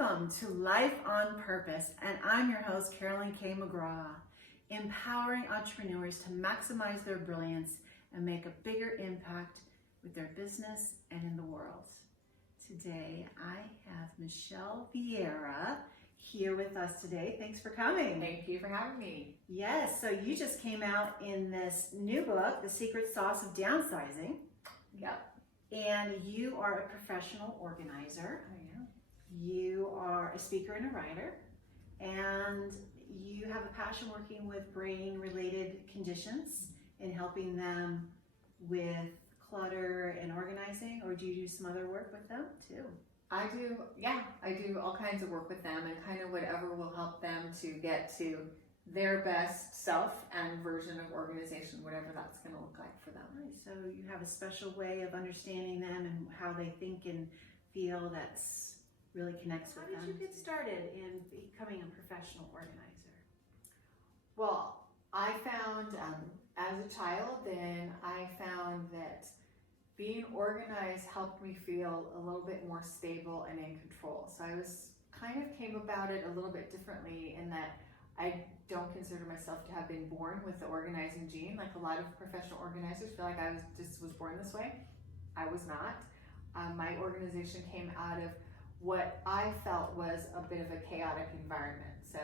Welcome to Life on Purpose, and I'm your host, Carolyn K. McGraw, empowering entrepreneurs to maximize their brilliance and make a bigger impact with their business and in the world. Today, I have Mishele Vieira here with us today. Thanks for coming. Thank you for having me. Yes, so you just came out in this new book, The Secret Sauce of Downsizing. Yep. And you are a professional organizer. I am. You are a speaker and a writer, and you have a passion working with brain-related conditions and helping them with clutter and organizing, or do you do some other work with them too? I do all kinds of work with them and kind of whatever will help them to get to their best self and version of organization, whatever that's going to look like for them. Right, so you have a special way of understanding them and how they think and feel that's really connects with them. How did you get started in becoming a professional organizer? Well, I found as a child, then I found that being organized helped me feel a little bit more stable and in control. So I came about it a little bit differently in that I don't consider myself to have been born with the organizing gene. Like a lot of professional organizers feel like I was born this way. I was not. My organization came out of what I felt was a bit of a chaotic environment. So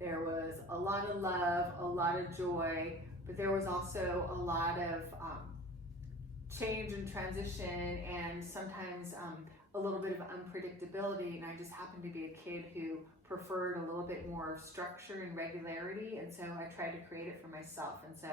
there was a lot of love, a lot of joy, but there was also a lot of change and transition, and sometimes a little bit of unpredictability. And I just happened to be a kid who preferred a little bit more structure and regularity, and so I tried to create it for myself. And so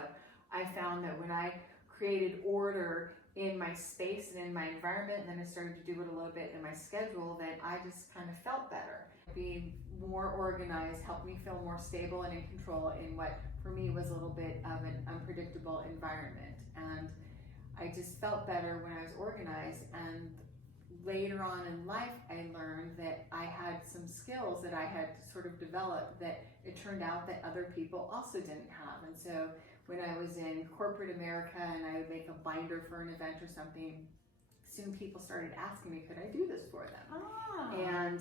I found that when I created order in my space and in my environment, and then I started to do it a little bit in my schedule, then I just kind of felt better. Being more organized helped me feel more stable and in control in what for me was a little bit of an unpredictable environment. And I just felt better when I was organized. And later on in life, I learned that I had some skills that I had sort of developed that it turned out that other people also didn't have. And so when I was in corporate America and I would make a binder for an event or something, soon people started asking me, could I do this for them? Ah. And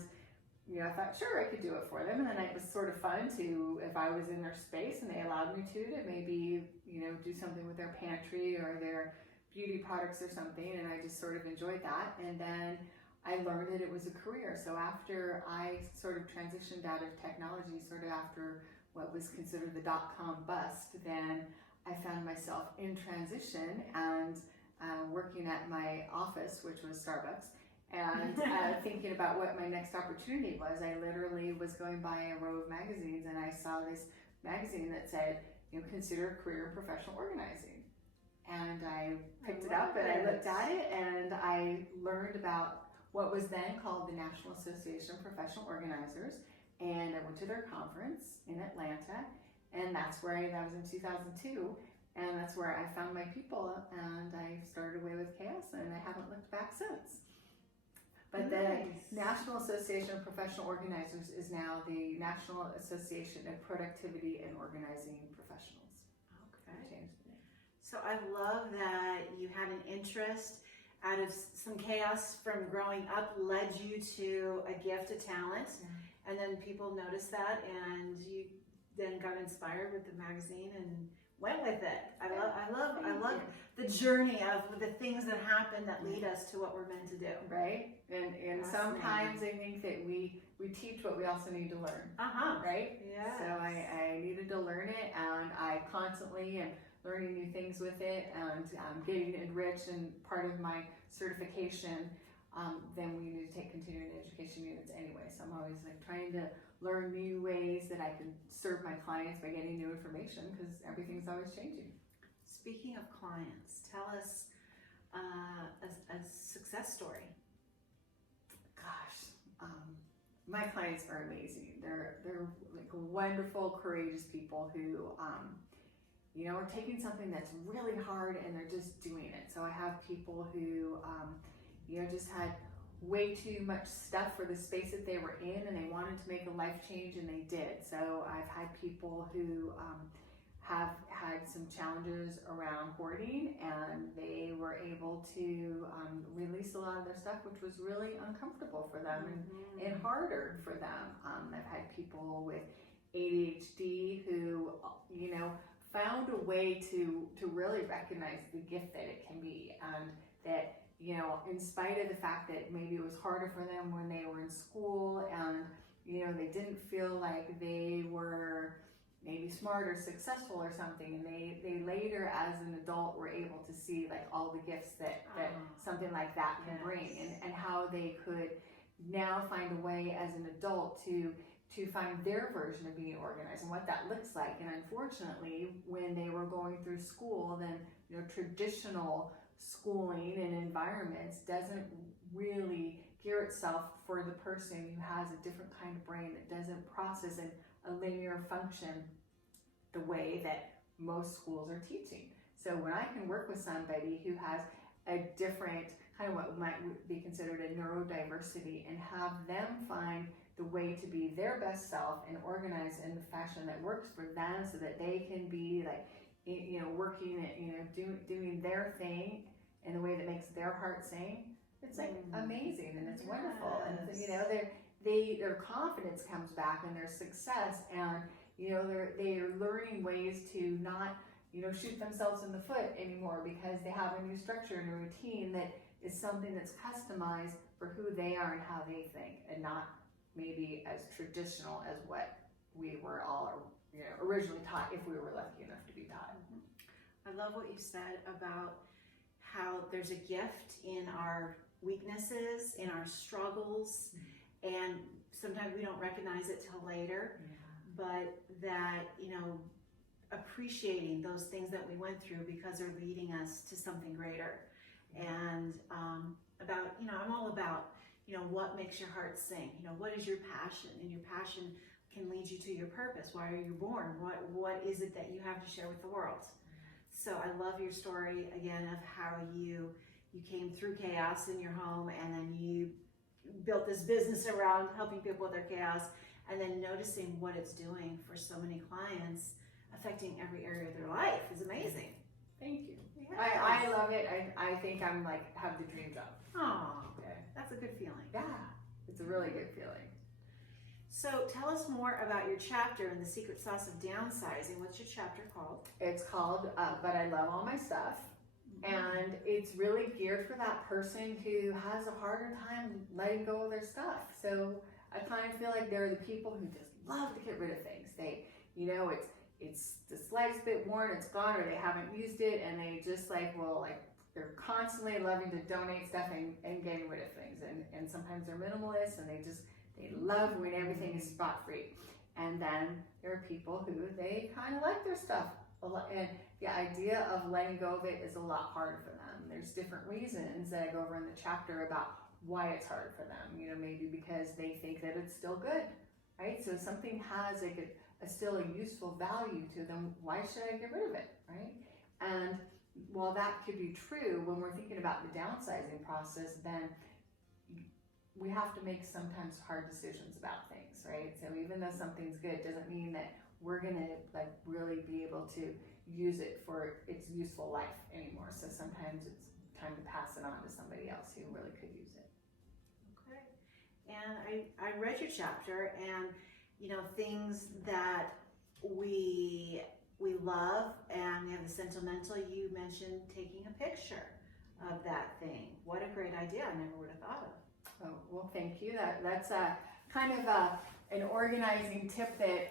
I thought, sure, I could do it for them. And then it was sort of fun to, if I was in their space and they allowed me to maybe, do something with their pantry or their beauty products or something. And I just sort of enjoyed that. And then I learned that it was a career. So after I sort of transitioned out of technology, sort of after what was considered the .com bust, then I found myself in transition and working at my office, which was Starbucks, and thinking about what my next opportunity was. I literally was going by a row of magazines and I saw this magazine that said, consider a career in professional organizing. And I picked it up and I looked at it and I learned about what was then called the National Association of Professional Organizers. And I went to their conference in Atlanta, and that's where that was in 2002, and that's where I found my people, and I started away with chaos, and I haven't looked back since. But the National Association of Professional Organizers is now the National Association of Productivity and Organizing Professionals. Okay. So I love that you had an interest out of some chaos from growing up led you to a gift, a talent. Yeah. And then people noticed that, and you then got inspired with the magazine and went with it. I love the journey of the things that happen that lead us to what we're meant to do. Right? And sometimes I think that we teach what we also need to learn. Right? Yeah. So I needed to learn it, and I constantly am learning new things with it, and getting enriched. And part of my certification, then we need to take continuing education units anyway. So I'm always trying to learn new ways that I can serve my clients by getting new information, because everything's always changing. Speaking of clients, tell us a success story. Gosh, my clients are amazing. They're wonderful, courageous people who are taking something that's really hard and they're just doing it. So I have people who just had way too much stuff for the space that they were in, and they wanted to make a life change, and they did. So I've had people who have had some challenges around hoarding, and they were able to release a lot of their stuff, which was really uncomfortable for them and harder for them. I've had people with ADHD who, you know, found a way to really recognize the gift that it can be, and that, you know, in spite of the fact that maybe it was harder for them when they were in school, and, you know, they didn't feel like they were maybe smart or successful or something, and they later as an adult were able to see like all the gifts that something like that can bring, and how they could now find a way as an adult to find their version of being organized and what that looks like. And unfortunately, when they were going through school, then, you know, traditional schooling and environments doesn't really gear itself for the person who has a different kind of brain that doesn't process in a linear function the way that most schools are teaching. So when I can work with somebody who has a different kind of what might be considered a neurodiversity, and have them find the way to be their best self and organize in the fashion that works for them, so that they can be like, you know, working at, you know, doing their thing in a way that makes their heart sing. It's like amazing, and it's wonderful, and you know, their confidence comes back, and their success, and, you know, they're learning ways to not, you know, shoot themselves in the foot anymore, because they have a new structure and a routine that is something that's customized for who they are and how they think, and not maybe as traditional as what we were all, you know, originally taught, if we were lucky enough to be taught. I love what you said about how there's a gift in our weaknesses, in our struggles, and sometimes we don't recognize it till later, but that, you know, appreciating those things that we went through because they're leading us to something greater. And about, you know, I'm all about, you know, what makes your heart sing? You know, what is your passion? And your passion can lead you to your purpose. Why are you born? What is it that you have to share with the world? So I love your story again of how you came through chaos in your home, and then you built this business around helping people with their chaos, and then noticing what it's doing for so many clients, affecting every area of their life is amazing. Thank you. Yes. I love it. I think I'm like, have the dream job. Oh, that's a good feeling. Yeah, it's a really good feeling. So tell us more about your chapter in The Secret Sauce of Downsizing. What's your chapter called? It's called But I Love All My Stuff. And it's really geared for that person who has a harder time letting go of their stuff. So I kind of feel like there are the people who just love to get rid of things. They, you know, it's the slightest bit worn, it's gone, or they haven't used it, and they just like, well, like, they're constantly loving to donate stuff and getting rid of things. And sometimes they're minimalists, and they love when everything is spot free. And then there are people who, they kind of like their stuff a lot, and the idea of letting go of it is a lot harder for them. There's different reasons that I go over in the chapter about why it's hard for them. You know, maybe because they think that it's still good, right? So something has like still a useful value to them. Why should I get rid of it, right? And while that could be true, when we're thinking about the downsizing process, then we have to make sometimes hard decisions about things, right? So even though something's good, doesn't mean that we're gonna like really be able to use it for its useful life anymore. So sometimes it's time to pass it on to somebody else who really could use it. Okay. And I read your chapter, and you know, things that we love, and we have the sentimental. You mentioned taking a picture of that thing. What a great idea. I never would have thought of. Oh, well, thank you. That's a kind of an organizing tip that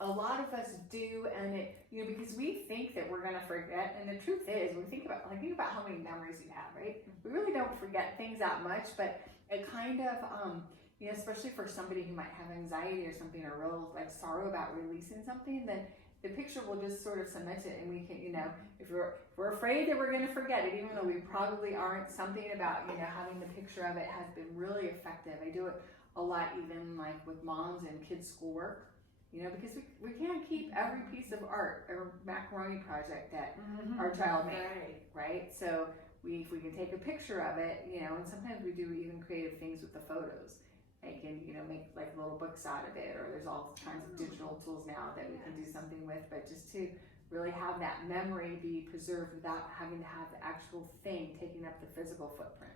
a lot of us do, and it, you know, because we think that we're gonna forget, and the truth is, we think about how many memories you have, right? We really don't forget things that much, but it kind of, you know, especially for somebody who might have anxiety or something, or real like sorrow about releasing something, then the picture will just sort of cement it, and we can, you know, if we're afraid that we're going to forget it, even though we probably aren't, something about, you know, having the picture of it has been really effective. I do it a lot, even like with moms and kids' schoolwork, you know, because we can't keep every piece of art or macaroni project that our child made, right? So if we can take a picture of it, you know, and sometimes we do even creative things with the photos. I can, make like little books out of it, or there's all kinds of digital tools now that we can do something with, but just to really have that memory be preserved without having to have the actual thing taking up the physical footprint.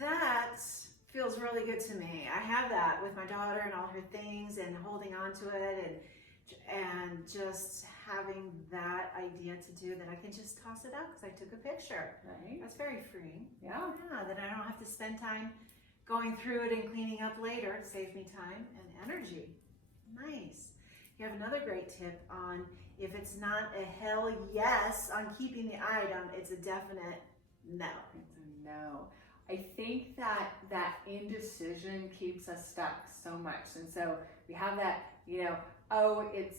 That feels really good to me. I have that with my daughter and all her things and holding on to it and just having that idea to do that I can just toss it out because I took a picture. Right. That's very freeing. Yeah. Yeah, then I don't have to spend time going through it and cleaning up later. It saves me time and energy. Nice. You have another great tip on if it's not a hell yes on keeping the item, it's a definite no. It's a no. I think that indecision keeps us stuck so much. And so we have that, it's,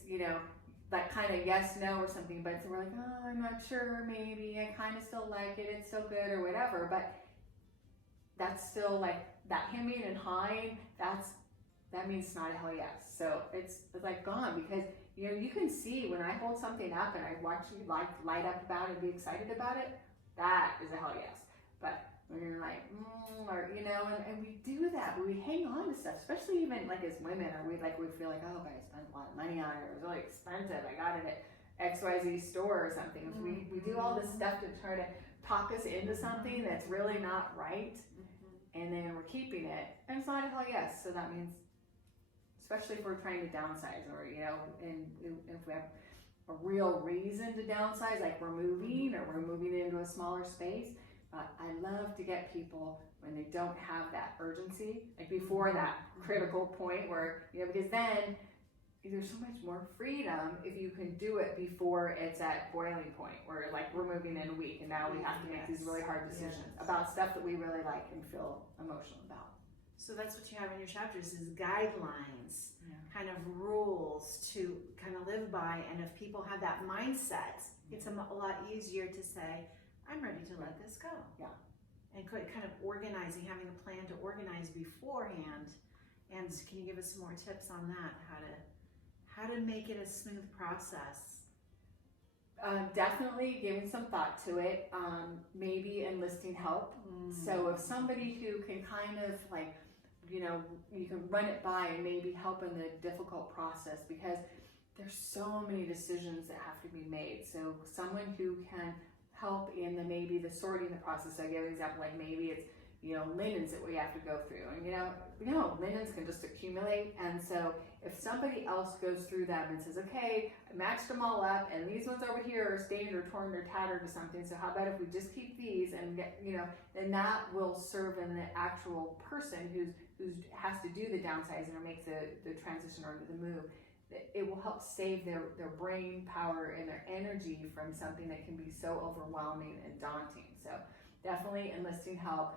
that kind of yes, no or something, but so we're like, oh, I'm not sure, maybe, I kind of still like it, it's still good or whatever, but that's still like that hemming and hawing, that means it's not a hell yes. So it's like gone, because you can see when I hold something up and I watch you light up about it and be excited about it, that is a hell yes. But when you're like, and we do that, but we hang on to stuff, especially even like as women, or we feel like, oh, but I spent a lot of money on it, it was really expensive, I got it at XYZ store or something. So we do all this stuff to try to talk us into something that's really not right, and then we're keeping it, and it's not a hell yes. So that means, especially if we're trying to downsize, or and if we have a real reason to downsize, like we're moving or we're moving into a smaller space. I love to get people when they don't have that urgency, like before that critical point where, because then there's so much more freedom if you can do it before it's at boiling point, where like we're moving in a week and now we have to make these really hard decisions about stuff that we really like and feel emotional about. So that's what you have in your chapters is guidelines, kind of rules to kind of live by. And if people have that mindset, it's a lot easier to say, I'm ready to let this go. Yeah. And kind of organizing, having a plan to organize beforehand. And can you give us some more tips on that? How to make it a smooth process? Definitely giving some thought to it. Maybe enlisting help. So if somebody who can kind of like, you can run it by and maybe help in the difficult process, because there's so many decisions that have to be made. So someone who can help in maybe the sorting the process. So I give an example, like maybe it's linens that we have to go through, and linens can just accumulate. And so if somebody else goes through them and says, okay, I matched them all up, and these ones over here are stained or torn or tattered or something, so how about if we just keep these and get, then that will serve in the actual person who has to do the downsizing or make the transition or the move. It will help save their brain power and their energy from something that can be so overwhelming and daunting. So definitely enlisting help,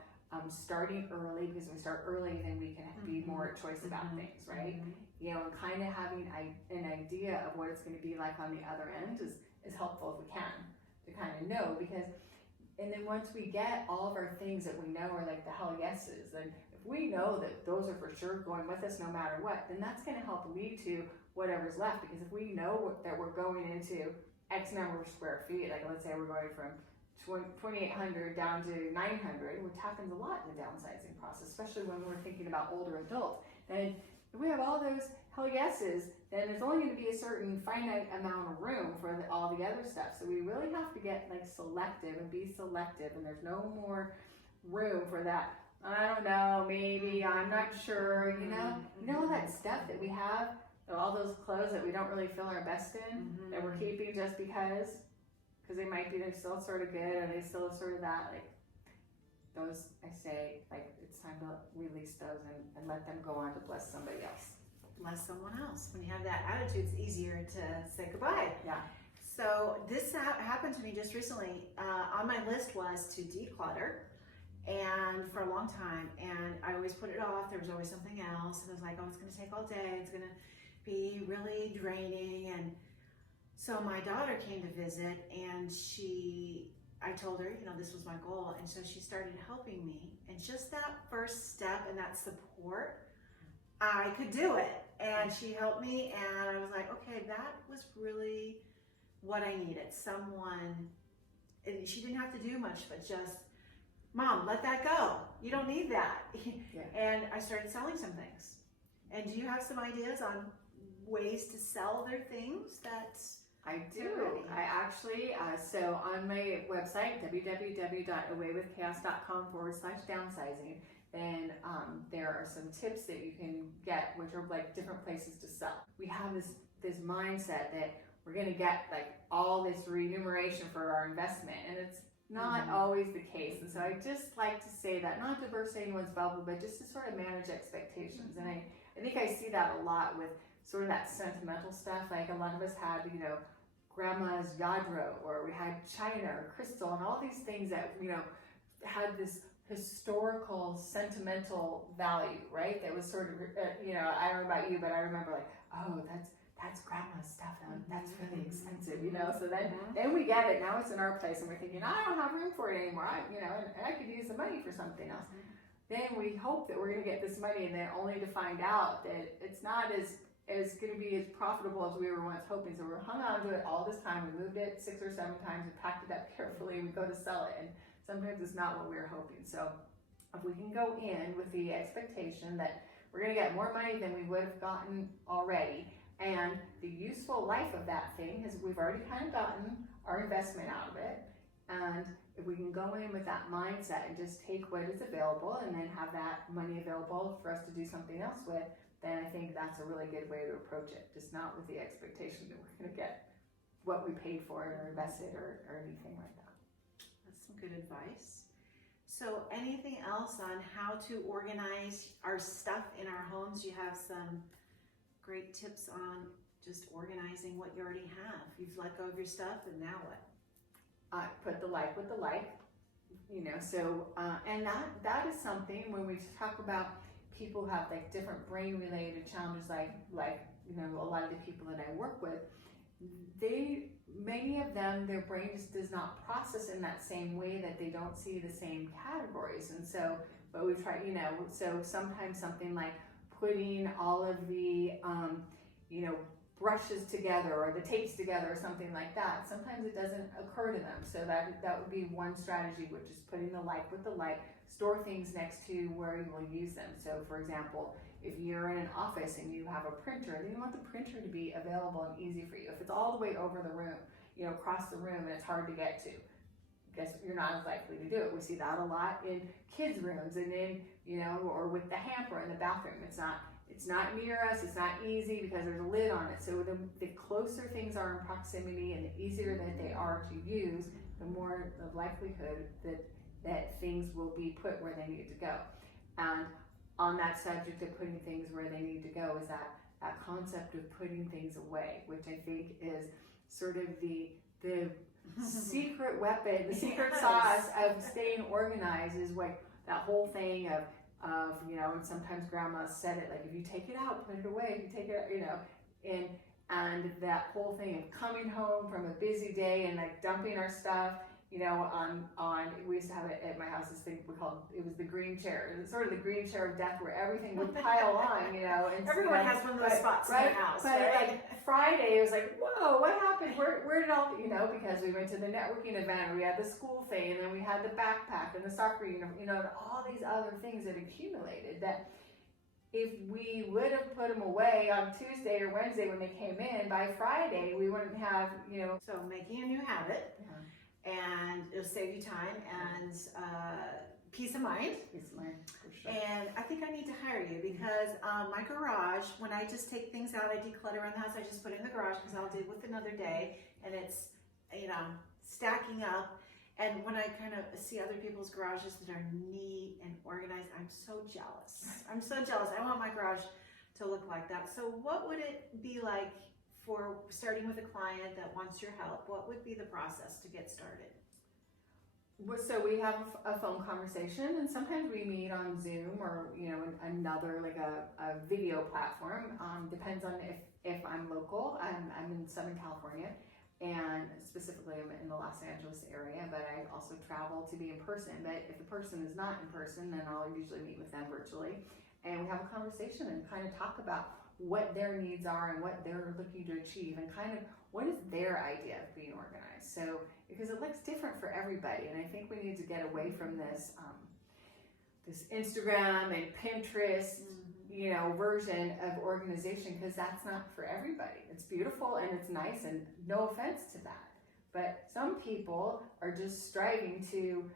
starting early, because when we start early, then we can be more at choice about things, right? And kind of having an idea of what it's going to be like on the other end is helpful if we can, to kind of know, and then once we get all of our things that we know are like the hell yeses, then if we know that those are for sure going with us no matter what, then that's going to help lead to whatever's left. Because if we know that we're going into X number of square feet, like let's say we're going from 2,800 down to 900, which happens a lot in the downsizing process, especially when we're thinking about older adults. And if we have all those hell yeses, then there's only going to be a certain finite amount of room for all the other stuff. So we really have to get like selective and be selective, and there's no more room for that. I don't know, maybe, I'm not sure, all that stuff that we have, all those clothes that we don't really feel our best in, that we're keeping just because they might be, they're still sort of good, or they still sort of that, like, those, I say, like, it's time to release those and let them go on to bless somebody else. Bless someone else. When you have that attitude, it's easier to say goodbye. Yeah. So this happened to me just recently. On my list was to declutter, and for a long time, and I always put it off. There was always something else, and I was like, oh, it's going to take all day. It's going to be really draining. And so my daughter came to visit, and I told her, this was my goal, and so she started helping me. And just that first step and that support, I could do it. And she helped me, and I was like, okay, that was really what I needed. Someone, and she didn't have to do much, but just Mom, let that go. You don't need that. Yeah. And I started selling some things. And do you have some ideas on ways to sell their things that I do. they're ready? I actually, so on my website, www.awaywithchaos.com/downsizing, then there are some tips that you can get, which are like different places to sell. We have this mindset that we're going to get like all this remuneration for our investment, and it's not always the case. And so I just like to say that, not to burst anyone's bubble, but just to sort of manage expectations. And I think I see that a lot with sort of that sentimental stuff. Like a lot of us had, grandma's yadro, or we had china or crystal, and all these things that, had this historical, sentimental value, right? That was sort of, I don't know about you, but I remember like, oh, that's grandma's stuff, and that's really expensive, So then we get it. Now it's in our place, and we're thinking, I don't have room for it anymore. And I could use the money for something else. Then we hope that we're going to get this money, and then only to find out that it's not as going to be as profitable as we were once hoping. So we're hung on to it all this time. We moved it 6 or 7 times. We packed it up carefully. We go to sell it, and sometimes it's not what we were hoping. So if we can go in with the expectation that we're going to get more money than we would have gotten already, and the useful life of that thing is we've already kind of gotten our investment out of it, and if we can go in with that mindset and just take what is available and then have that money available for us to do something else with, then I think that's a really good way to approach it. Just not with the expectation that we're going to get what we paid for it or invested or anything like that. That's some good advice. So anything else on how to organize our stuff in our homes? You have some great tips on just organizing what you already have. You've let go of your stuff, and now what? Put the like with the like, so, and that is something when we talk about people who have like different brain related challenges, like, a lot of the people that I work with, many of them, their brain just does not process in that same way, that they don't see the same categories. And so, but we try, so sometimes something like putting all of the, brushes together or the tapes together or something like that, sometimes it doesn't occur to them. So that would be one strategy, which is putting the like with the like. Store things next to where you will use them. So for example, if you're in an office and you have a printer, then you want the printer to be available and easy for you. If it's all the way over the room, across the room, and it's hard to get to, guess you're not as likely to do it. We see that a lot in kids' rooms, and in, or with the hamper in the bathroom. It's not near us, it's not easy because there's a lid on it. So the closer things are in proximity and the easier that they are to use, the more the likelihood that things will be put where they need to go. And on that subject of putting things where they need to go is that concept of putting things away, which I think is sort of the secret weapon, the secret sauce of staying organized, is like that whole thing of and sometimes grandma said it, like, if you take it out, put it away, if you take it out, and that whole thing of coming home from a busy day and like dumping our stuff, on we used to have it at my house, this thing we called, it was the green chair. It was sort of the green chair of death, where everything would pile on, and everyone has one of those spots in their house, but right? Like Friday, it was like, whoa, what happened? Where did all, because we went to the networking event, and we had the school thing, and then we had the backpack and the soccer uniform, and all these other things that accumulated, that if we would have put them away on Tuesday or Wednesday when they came in, by Friday we wouldn't have, So making a new habit, and it'll save you time and peace of mind. Peace of mind, for sure. And I think I need to hire you, because my garage, when I just take things out, I declutter around the house, I just put it in the garage because I'll do it with another day, and it's, stacking up. And when I kind of see other people's garages that are neat and organized, I'm so jealous. I want my garage to look like that. So what would it be like for starting with a client that wants your help? What would be the process to get started? So we have a phone conversation, and sometimes we meet on Zoom or another, like a video platform. Depends on if I'm local. I'm in Southern California, and specifically I'm in the Los Angeles area, but I also travel to be in person. But if the person is not in person, then I'll usually meet with them virtually, and we have a conversation and kind of talk about what their needs are and what they're looking to achieve, and kind of what is their idea of being organized. So, because it looks different for everybody, and I think we need to get away from this this Instagram and Pinterest, version of organization, because that's not for everybody. It's beautiful and it's nice, and no offense to that, but some people are just striving to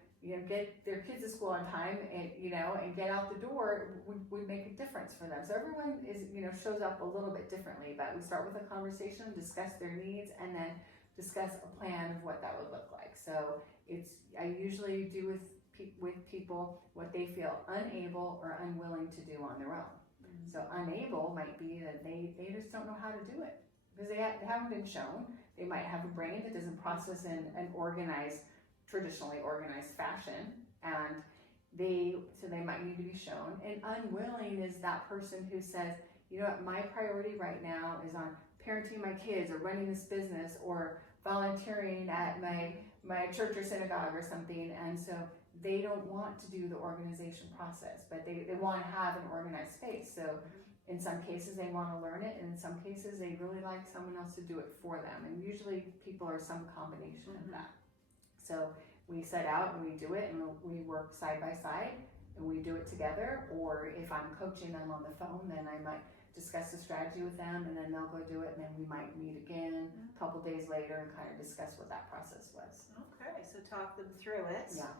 get their kids to school on time, and and get out the door would make a difference for them. So everyone is shows up a little bit differently, but we start with a conversation, discuss their needs, and then discuss a plan of what that would look like. So I usually do with people what they feel unable or unwilling to do on their own. Mm-hmm. So unable might be that they just don't know how to do it because they haven't been shown. They might have a brain that doesn't process in an traditionally organized fashion, and they might need to be shown. And unwilling is that person who says, what, my priority right now is on parenting my kids or running this business or volunteering at my church or synagogue or something, and so they don't want to do the organization process, but they want to have an organized space. So in some cases they want to learn it, and in some cases they really like someone else to do it for them, and usually people are some combination of that. So we set out and we do it, and we work side by side, and we do it together. Or if I'm coaching them on the phone, then I might discuss the strategy with them, and then they'll go do it, and then we might meet again a couple days later and kind of discuss what that process was. Okay, so talk them through it. Yeah.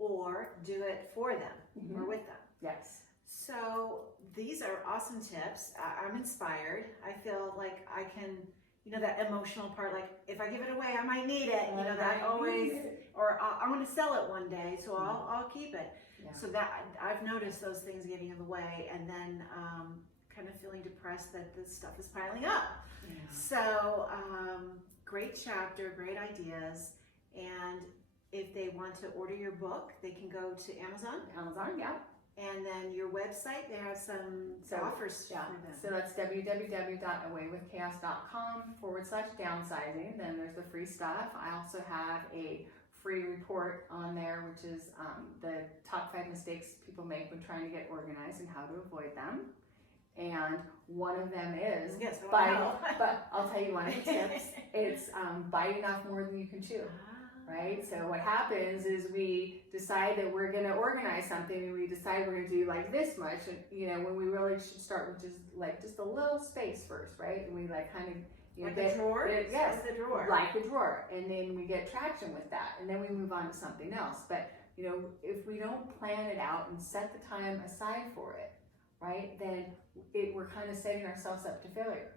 Or do it for them or with them. Yes. So these are awesome tips. I'm inspired. I feel like I can, that emotional part, like if I give it away, I might need it. That always, or I'm going to sell it one day, so I'll keep it. Yeah. So that I've noticed those things getting in the way, and then kind of feeling depressed that this stuff is piling up. Yeah. So great chapter, great ideas. And if they want to order your book, they can go to Amazon. Yeah. And then your website, they have some offers for them. So that's www.awaywithchaos.com/downsizing. Then there's the free stuff. I also have a free report on there, which is the top 5 mistakes people make when trying to get organized and how to avoid them. And one of them is, but I'll tell you one of the tips. It's biting off more than you can chew. Right? So what happens is we decide that we're going to organize something, and we decide we're going to do like this much, and when we really should start with just a little space first, right? And we kind of like a drawer? Yes, a drawer. Like a drawer. And then we get traction with that, and then we move on to something else. But if we don't plan it out and set the time aside for it, right, then we're kind of setting ourselves up to failure.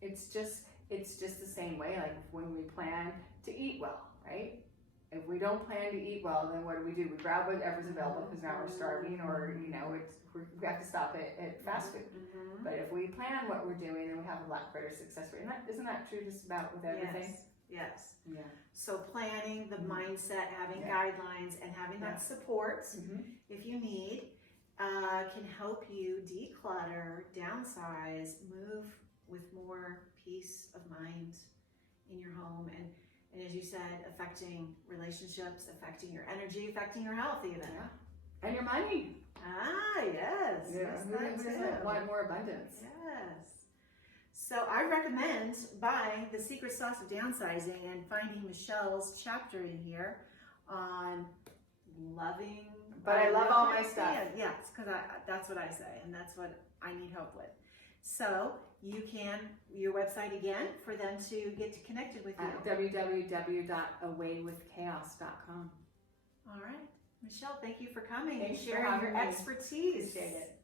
It's just the same way, like when we plan to eat well. Right? If we don't plan to eat well, then what do? We grab whatever's available because now we're starving, or we have to stop at fast food. Mm-hmm. But if we plan what we're doing, then we have a lot greater success rate. Isn't that true just about with everything? Yes. Yeah. So planning, the mindset, having guidelines, and having that support, if you need, can help you declutter, downsize, move with more peace of mind in your home, and as you said, affecting relationships, affecting your energy, affecting your health even. Yeah. And your money. Yes. Yes, that too. Want more abundance. Yes. So I recommend buying The Secret Sauce of Downsizing and finding Michelle's chapter in here on loving. But I love all my stuff. Yes, because that's what I say, and that's what I need help with. So you can, your website again, for them to get connected with you. At www.awaywithchaos.com. All right. Michele, thank you for coming Thanks and sharing your expertise. Appreciate it.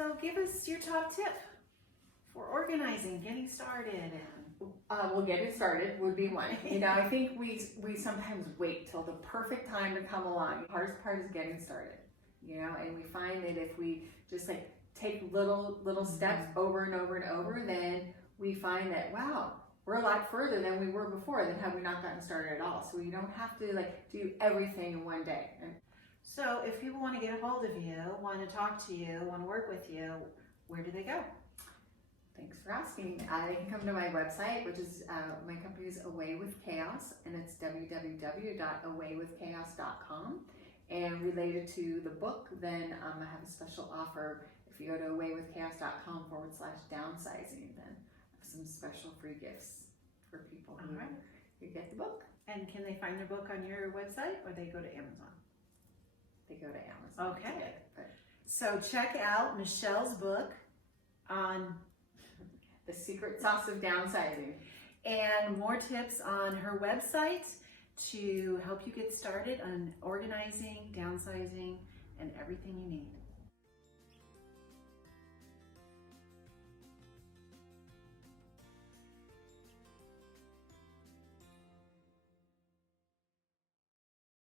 So give us your top tip for organizing, getting started, and Well, getting started would be one. I think we sometimes wait till the perfect time to come along. The hardest part is getting started. And we find that if we just like take little steps over and over and over, then we find that, wow, we're a lot further than we were before than had we not gotten started at all. So you don't have to like do everything in one day. so if people want to get a hold of you, want to talk to you, want to work with you, where do they go? Thanks for asking. They can come to my website, which is my company is Away with Chaos, and it's www.awaywithchaos.com. And related to the book, then I have a special offer. If you go to awaywithchaos.com/downsizing, then I have some special free gifts for people who get the book. And can they find their book on your website, or they go to Amazon? They go to Amazon. Okay. So check out Michele's book on The Secret Sauce of Downsizing. and more tips on her website to help you get started on organizing, downsizing, and everything you need.